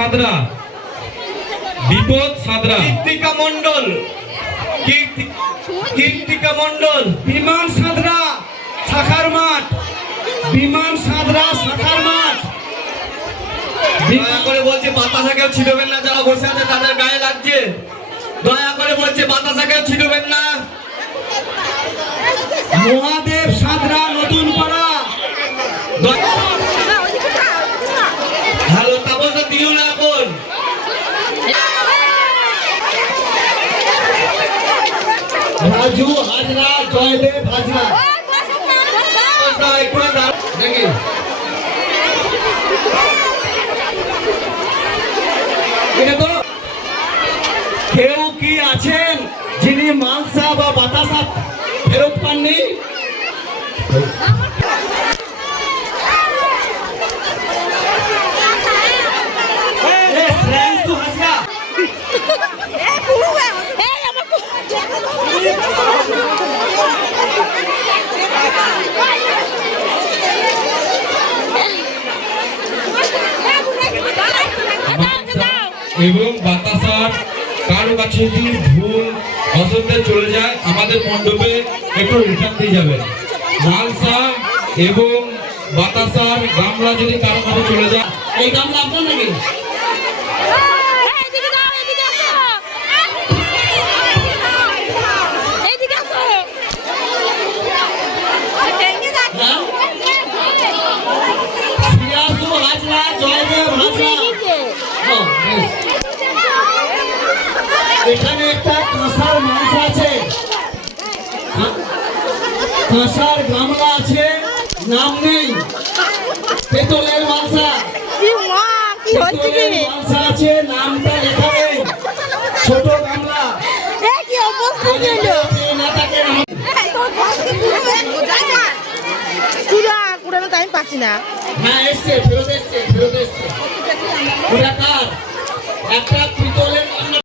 সাদরা, বিপদ সাদরা, কীর্তিকা মণ্ডল, কীর্তিকা মণ্ডল, বিমান সাদরা শাখার মাঠ, বিমান সাদরা শাখার মাঠ। দয়া করে বলছে বাতাসা কেউ ছিটবেন না, যারা বসে আছে তাদের গায়ে লাগছে। দয়া করে বলছে বাতাসা কেউ ছিটবেন না। মহাদেব সাদরা নতুন পাড়া। হ্যালো তাপসা দিও না এখন। রাজু হাজরা, জয়দেব হাজরা। একটু দেখি কেউ কি আছেন যিনি মালসা বা বাতাসা ফেরত পাননি? এবং বাতাসার কারো কাছে যদি ভুল অসুবিধা চলে যায় আমাদের মণ্ডপে একটু রিটার্ন দিয়ে যাবেন। মালসা এবং বাতাসার গামলা যদি কারো কাছে চলে যায়, এই গামলা আপনার নাকি? এখানে একটা কাঁসার মাংস আছে, কাঁসার গামলা আছে, নাম নেই। পেতলের মাংসা, পেতলের মাংসা আছে, নামটা লেখা নেই। ছোট গামলা আমি পাচ্ছি না। হ্যাঁ এসছে, ফেরত এসছে, ফেরত এসছে। ওটা কার? একটা